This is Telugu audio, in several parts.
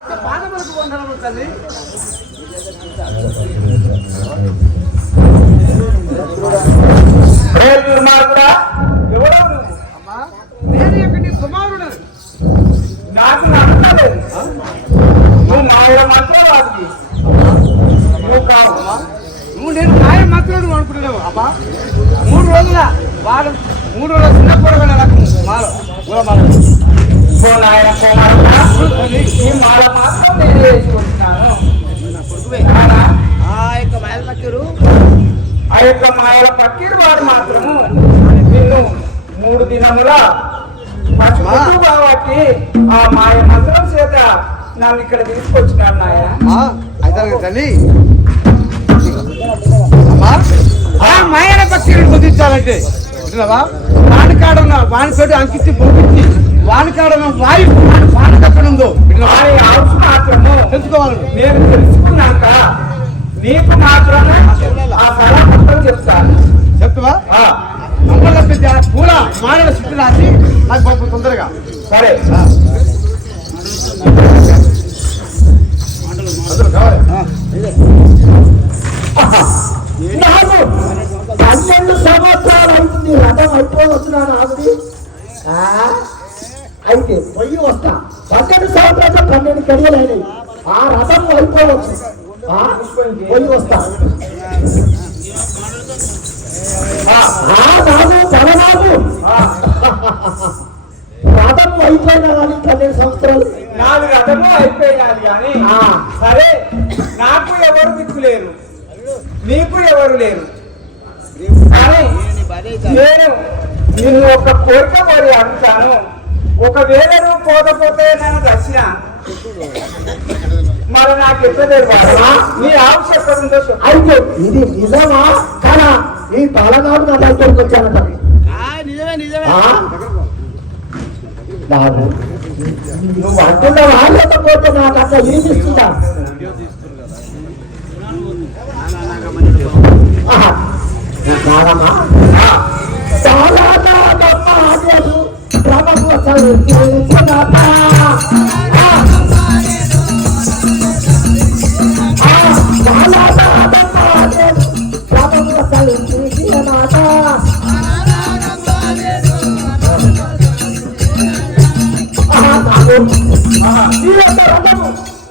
తల్లి నేను ఎక్కడి కుమారుడు నాకు నమ్మలేదు. నువ్వు మాయ మంత్రవాదికి నువ్వు కావమ్మా. నువ్వు నేను మాయ మంత్రుడు అనుకుంటున్నావు అబ్బా. 3 రోజుల వాడు 3 రోజుల చిన్న పొరగల నాయన ఈ మాల మాత్రం నేను వేసుకుంటున్నాను. ఆ యొక్క మాయల పక్కీరు వాడు మాత్రము నిన్ను 3 దినముల కాబట్టి ఆ మాయ మంత్రం చేత నన్ను ఇక్కడ తీసుకొచ్చినాడు నాయన. అయితే తల్లి మాయల పక్షులు పొందించాలంటే వాని కాడన్న వానితోటి అంకించి పంపించి వాని కాడన్న వాయు వాని ఎక్కడుందో అవసరం మాత్రము తెలుసుకోవాలి. నేను తెలుసుకున్నాక నీకు మాత్రమే ఆ సలహా మొత్తం చెప్తాను. చెప్తావా? మమ్మల్ని పెద్ద పూల మానవ స్థితి రాసి నాకు పంపు తొందరగా. సరే నాకు 12 సంవత్సరాలు అవుతుంది రథం అయిపోవచ్చున్నాను ఆవిడి. అయితే పొయ్యి వస్తా 12 సంవత్సరాలు 12 గడియలు అయినాయి. ఆ రథం అయిపోవచ్చు. పొయ్యి వస్తా బాబు బలబాబు రథం అయిపోయినా కానీ 12 సంవత్సరాలు నాది రథము అయిపోయినది కానీ సరే నాకు ఎవరు దిక్కులేరు, నీకు ఎవరు లేరు. కానీ నేను నిన్ను ఒక కోరిక కోరి అడుగుతాను. ఒకవేళ నువ్వు పోకపోతే నన్ను దర్శన మరి నాకు ఎట్లా తెలియదు. నీ ఆవుష ఎక్కడుందో చెప్పు. అయితే ఇది నిజమా కదా? ఈ బాలగాడు నా దగ్గరికి వచ్చానట. బాబు నువ్వు అంటున్నావా లేకపోతే నాకు అట్లా వినిపిస్తుందా?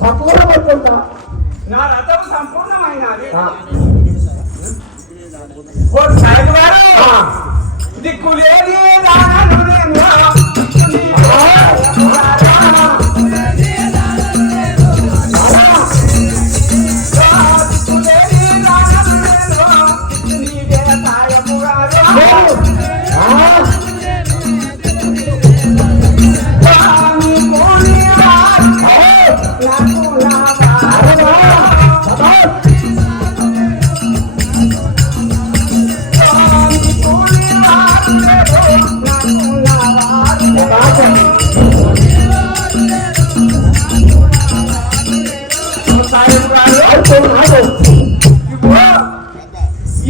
సంపూర్ణమైపోతా నా రథం సంపూర్ణమైనది. దిక్కు లేని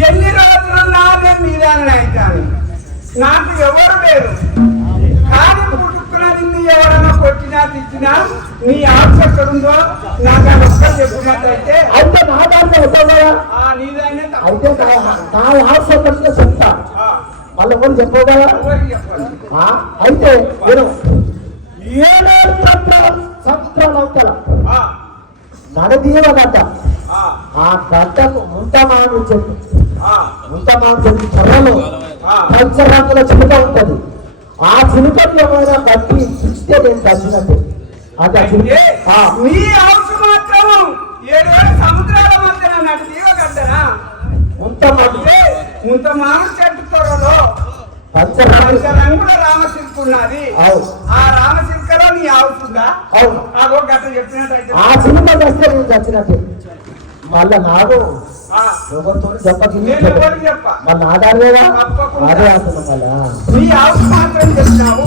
ఎన్ని రోజులు నాదే మీదానని అవుతాను. నాకు ఎవరు లేరు. కానీ పుట్టుకున్న నిన్ను ఎవరైనా కొట్టినా తిట్టినా నీ ఆశ ఎక్కడుందో నాకు అది ఒక్క చెప్పినట్టయితే అయితే నా దాంట్లో అవుతావా? నీదైనా అయితే నా ఆశ ఎక్కడుందో చెప్తా. మళ్ళీ ఎవరు చెప్పవా? అయితే నేను 7 సంవత్సరాలు అవుతా నడదీవ గడ్డ. ఆ గడ్డకు ముంతమాను చెట్టు, ముంతమాను చెట్టు త్వరలో పంచరంగుల చిలుక ఉంటది. ఆ చిలుకలు ఏమైనా బట్టి చూస్తే నేను తగ్గినట్టు అది నీ అవసరం మాత్రం 7 సముద్రాల మధ్యన నడదీవ గడ్డనా ముంతమాను చెట్టు త్వరలో పంచరంగుల రామశిల్పి ఉన్నది. ఆ రామశిల్కలో నీ అవుతుందా? అదో గట్ట చెప్పినట్టయితే ఆ సినిమా వస్తే నేను చచ్చినట్టే. మళ్ళా నాకు ఎవరితో చెప్పకి మళ్ళీ ఆధారమేగా అదే అంటున్నా. మళ్ళా నీ ఆవు మాత్రం చెప్తావు.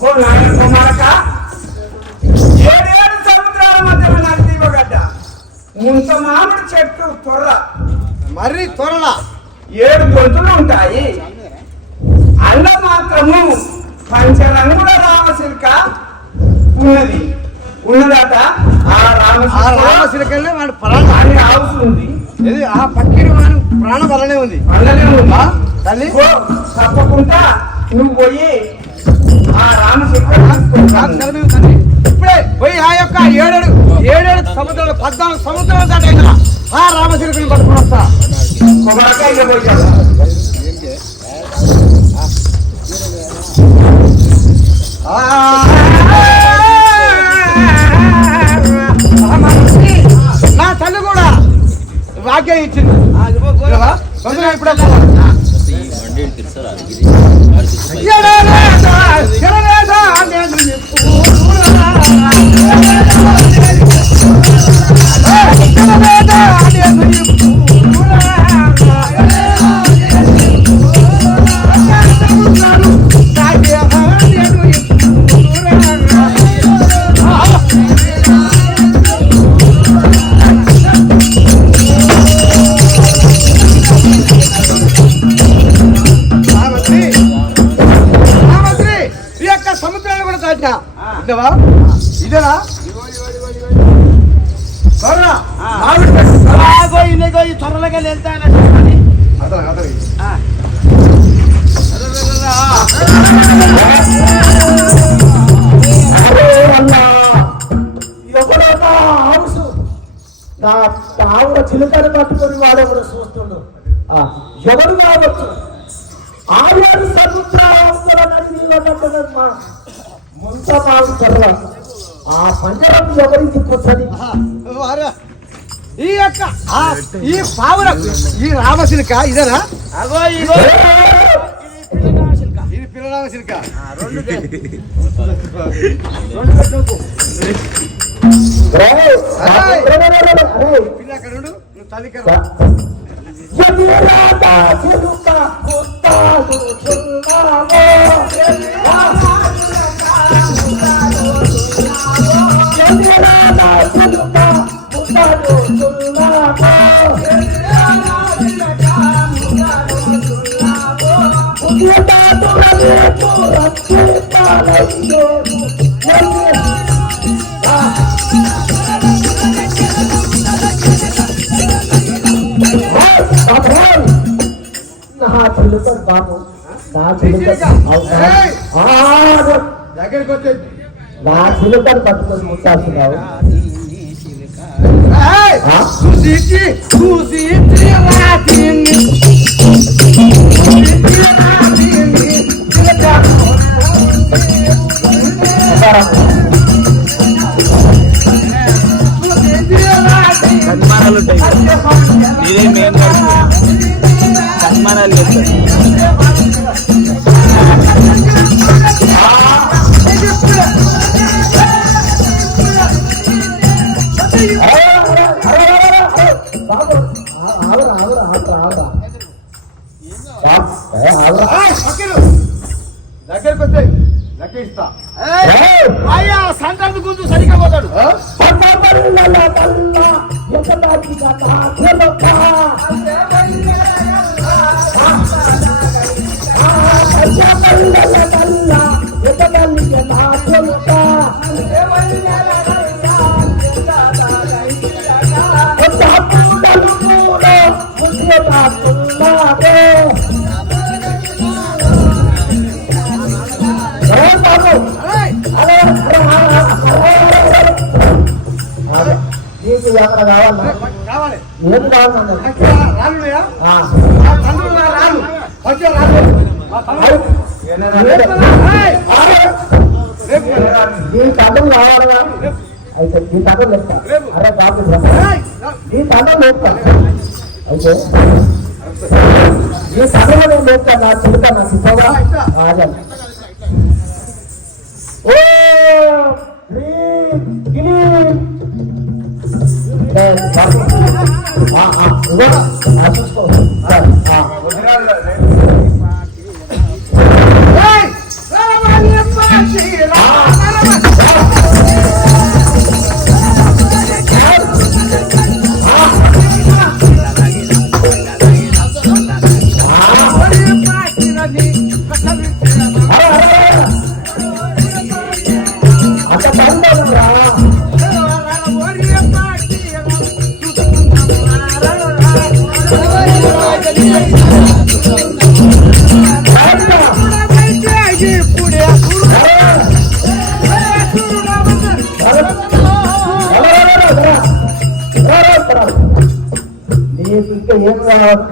కుమారక 7 సముద్రాల మధ్య నడివగడ్డ ముంత మామిడి చెట్టు త్వర మరి త్వరలా 7 గొంతులు ఉంటాయి. అల్ల మాత్రము పంచరంగుల రామశిల్క ఉన్నది ఉన్నదట. ఆ రామశిలకల్లే వాడు ప్రాణం రామశిల్క హౌస్ ఉంది. ఇది ఆ పక్కిడి వాడు ప్రాణం వల్లనే ఉంది. అందులోనే ఉందా తల్లి? తప్పకుండా నువ్వు పోయి ఆ రామశిల్క ఇప్పుడే పోయి ఆ యొక్క ఏడేడు సముద్రాలు 14 సముద్రాలు దాటైనా ఆ రామశిల్కని పట్టుకుని వస్తా. కొబ్బరికాయ పోయి నా తల్లి కూడా వాక్యం ఇచ్చింది. ఇప్పుడే ఇదేనా త్వరలోకి వెళ్తాను. ఎవడన్నా హౌసు నా ఆవిడ చిలుకని పట్టుకొని వాడెవడు చూస్తుండు. ఎవడు కావచ్చు ఆరు సముద్రాలు ముంత మారుతారు. ఆ పంజరం ఎవరికి కూర్చొని ఈ యొక్క ఈ పావులకు ఈ రామశిల్క ఇదేనా? ఇది పిల్లరామశిల్క. పిల్ల అక్కడ ఉండు, నువ్వు తల్లికి బాబు నా చిలుక దగ్గరికి వచ్చేది. నా చిలుకని పట్టుకొని ముట్టాల్సినావు. సన్మానాలు ఉంటాయి. మీరే మెయిన్ సన్మానాలు చేస్తారు. దగ్గరికి వచ్చాయి లెక్కిస్తా. సంక్రాంతి గుంజు సరిగ్గా పోతాడు. నీకు ఎక్కడ కావాలా? కావాలి ఏం కావాలన్నా రాళ్ళు ఈ తండ్రులు కావాలగా అయితే ఈ తండ్రులు చెప్తా. అరే బాబు ఈ తండ్రులు చెప్తా. అయితే ఈ తండ్రులు నేను చెప్తా. నా చిలుక నా సిద్ధంగా రాజా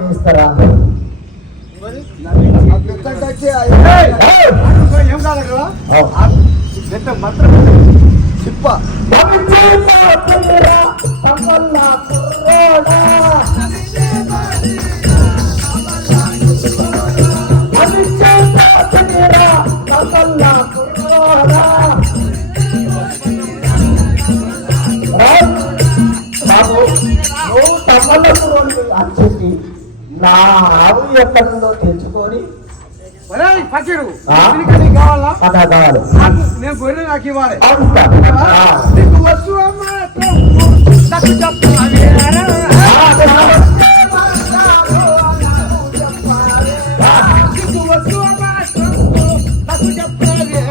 ఇస్తారా? ఏం కాదు మంత్రం చిప్ప బాబు నువ్వు తమ్మలకు వచ్చి నా ఆవు ఎక్కడుందో తెచ్చుకొని పకీరు ఆ? కావాలా అదా కావాలి. నేను గొర్రె నాకు ఇవ్వాలి అవును. నీకు వచ్చు అమ్మా నాకు చెప్పాలి నీకు వచ్చు అమ్మా నాకు చెప్పాలి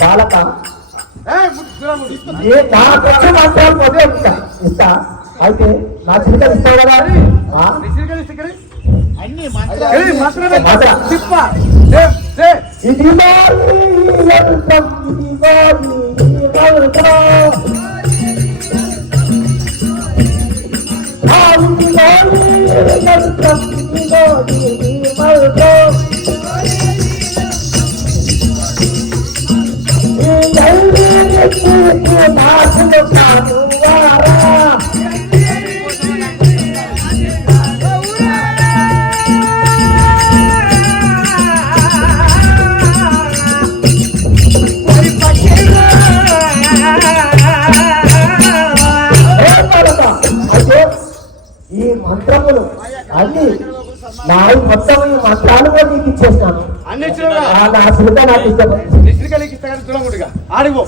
బాలక ఏ నాకు వచ్చే మాత్రం పోతే ఇస్తా. అయితే నా చిలుక ఇస్తావు కదా? ఆ? మాత్రం. ఇది మాలి యంత్రం, ఇది మాలి యంత్రం. ఆ, ఇది మాలి యంత్రం, ఇది మాలి యంత్రం. ఈ మంత్రములు అన్ని నా మొత్తం ఈ మంత్రాలు కూడా నీకు ఇచ్చేస్తాను. అన్ని నా సుఖ నాకు ఇష్టం. ఆడిపో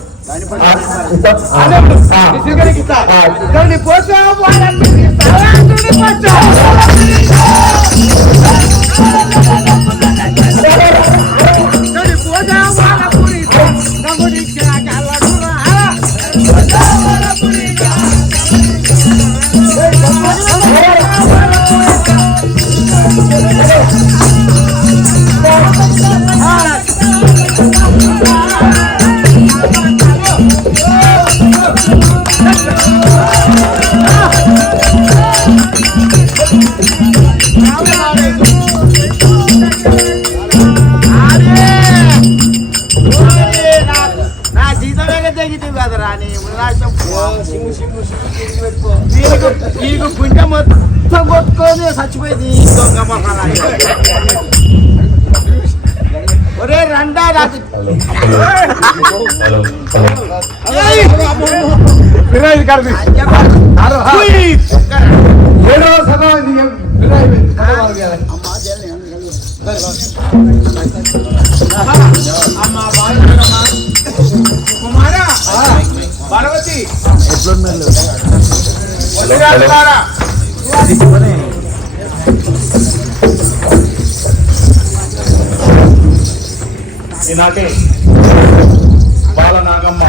నా జీతమే తెగితే కదరా నీ ఉల్లాసం నీకు గుండె మొత్తం కొట్టుకొని చచ్చిపోయింది దొంగ మొహాలు. ఒరే రండా నాకు పార్వతి ఈనాటి బాలనాగమ్మ